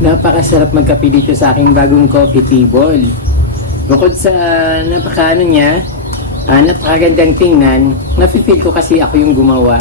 Napakasarap magkape dito sa aking bagong coffee table. Bukod sa napakaano niya, napakagandang tingnan, nafe-feel ko kasi ako yung gumawa.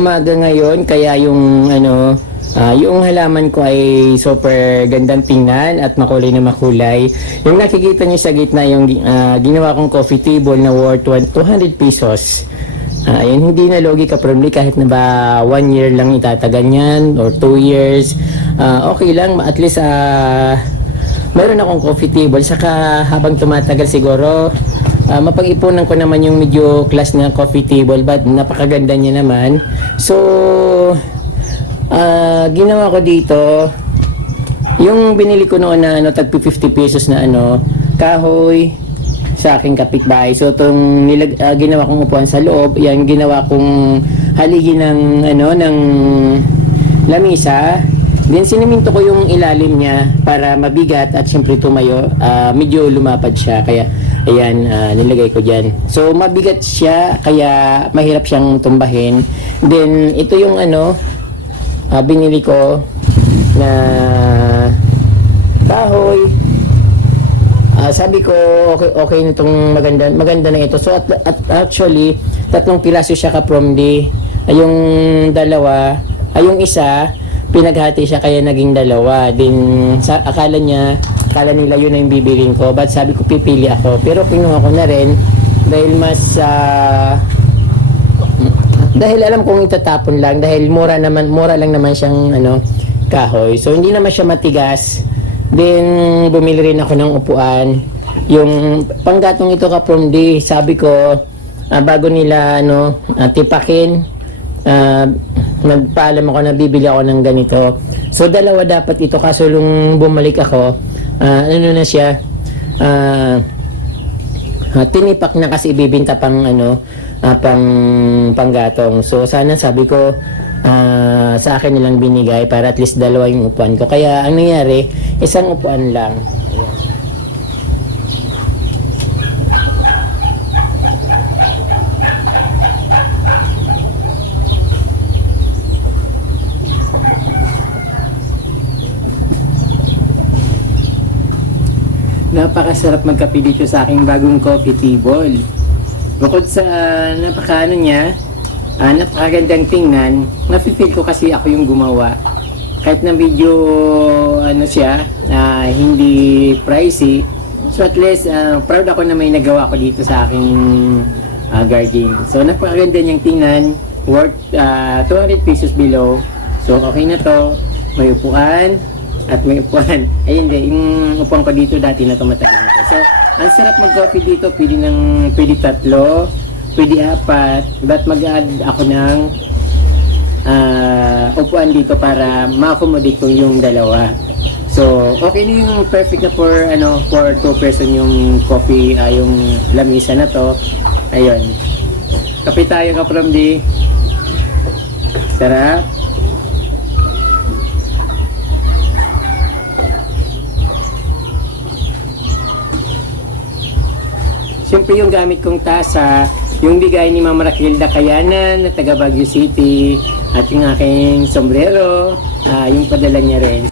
umaga ngayon, kaya yung yung halaman ko ay super gandang tingnan at makulay na makulay. Yung nakikita niyo sa gitna, yung ginawa kong coffee table na worth 200 pesos. Ayun, hindi na logi ka probably kahit na ba 1 year lang itatagal yan or 2 years. Okay lang, at least mayroon akong coffee table. Saka habang tumatagal siguro, mapag-ipunan ko naman yung medyo class na coffee table, but napakaganda niya naman. So, ginawa ko dito, yung binili ko noon na tag 50 pesos na kahoy sa aking kapitbahay. So, itong ginawa kong upuan sa loob, yan ginawa kong haligi ng ng lamisa. Then siniminto ko yung ilalim niya para mabigat at syempre tumayo, medyo lumapad siya, kaya ayan, nilagay ko dyan. So mabigat siya kaya mahirap siyang tumbahin. Then ito yung binili ko na kahoy. Sabi ko okay nitong maganda na ito. So at actually 3 piraso siya ka from yung dalawa, yung isa pinaghati siya kaya naging 2. Then akala nila yun na yung bibilin ko, but sabi ko pipili ako, pero kinuha ko na rin dahil mas dahil alam kong itatapon lang, dahil mura lang naman siyang kahoy, so hindi naman siya matigas. Then bumili rin ako ng upuan, yung panggatong ito ka from sabi ko bago nila tipakin, nagpaalam ako na bibili ako ng ganito. So 2 dapat ito, kaso nung bumalik ako, na siya, tinipak na kasi ibibinta pang panggatong. So sana, sabi ko, sa akin nilang binigay para at least 2 yung upuan ko. Kaya ang nangyari, isang upuan lang. Ayan. Napakasarap magkape dito sa aking bagong coffee table. Bukod sa napakagandang tingnan, nafe-feel ko kasi ako yung gumawa. Kahit na medyo hindi pricey, so at least proud ako na may nagawa ko dito sa aking garden. So napakaganda niyang tingnan, worth 200 pesos below. So okay na to, may upuan. At may upuan. Ayun din, yung upuan ko dito dati na tumatagal na to. So, ang sarap mag-coffee dito. Pwede 3, pwede 4. But mag-add ako ng upuan dito para ma-accommodate ko yung 2. So, okay na yung perfect na for 2 person yung coffee, yung lamisa na to. Ayun. Kape tayo ka from sarap. Siyempre yung gamit kong tasa, yung bigay ni Mama Raquelda Kayanan na taga Baguio City, at yung aking sombrero, yung padala niya rin.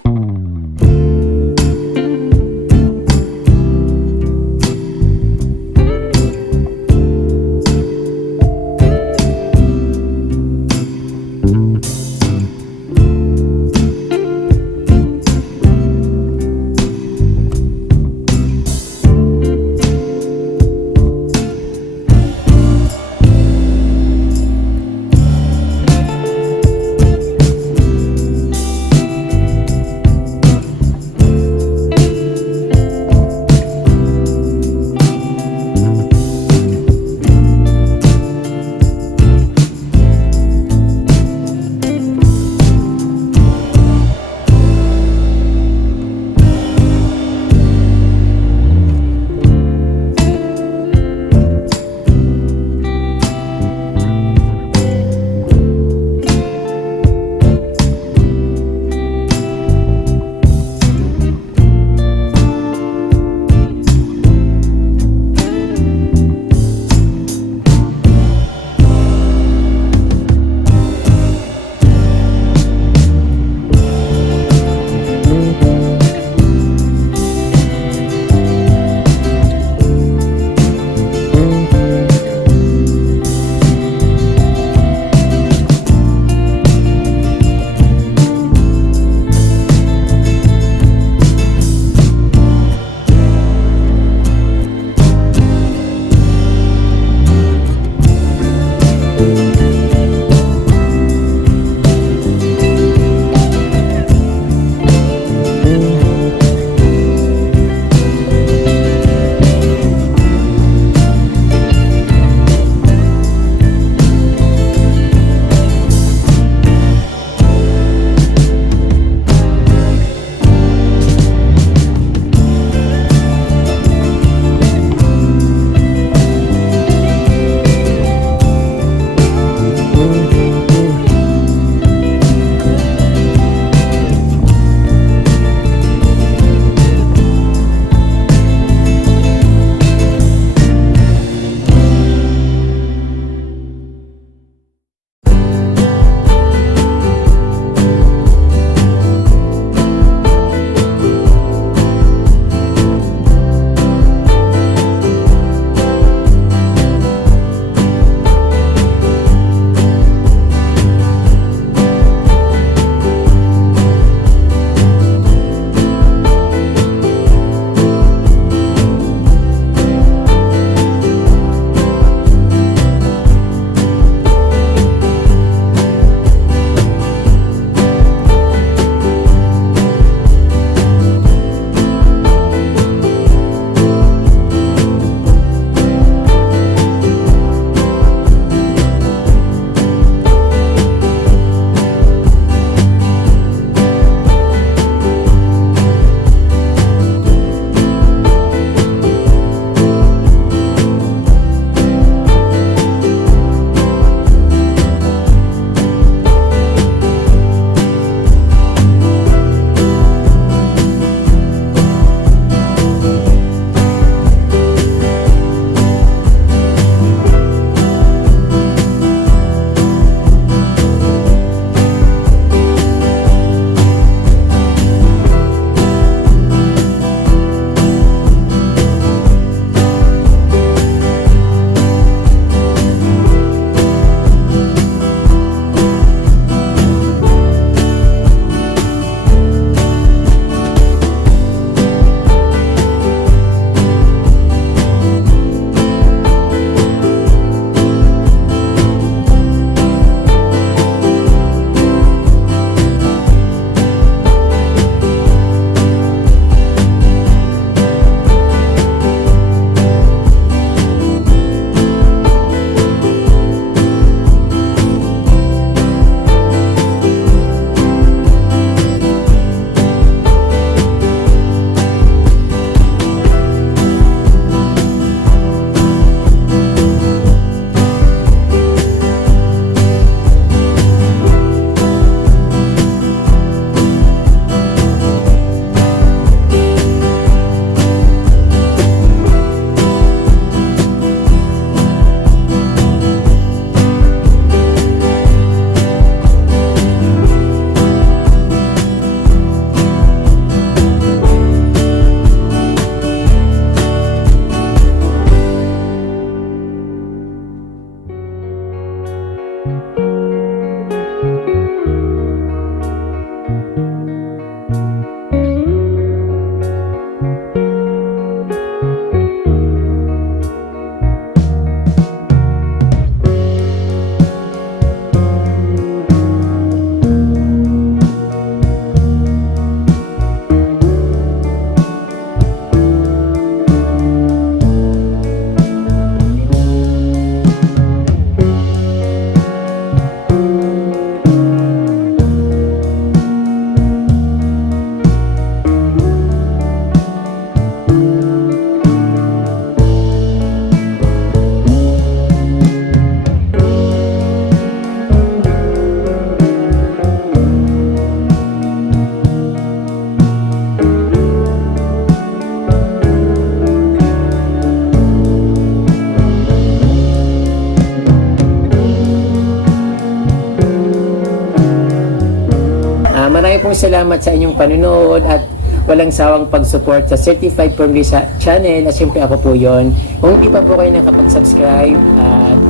maraming pong salamat sa inyong panunood at walang sawang pag-support sa Certified Firmly sa channel. At syempre ako po yon. Kung hindi pa po kayo nakapag-subscribe at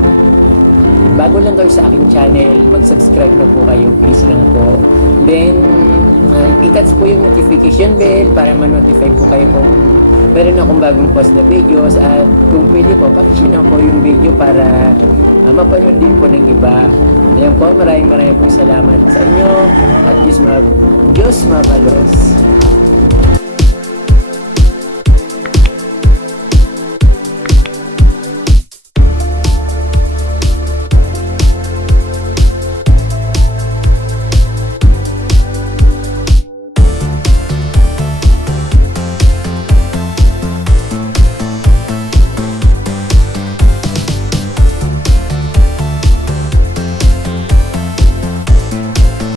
bago lang kayo sa aking channel, mag-subscribe na po kayo, please lang po. Then, i-touch po yung notification bell para ma-notify po kayo kung meron akong bagong post na videos. At kung pwede po, pakishare na po yung video para mapanood din po ng iba. Ayan po, maraming pong salamat sa inyo at Diyos mabalos.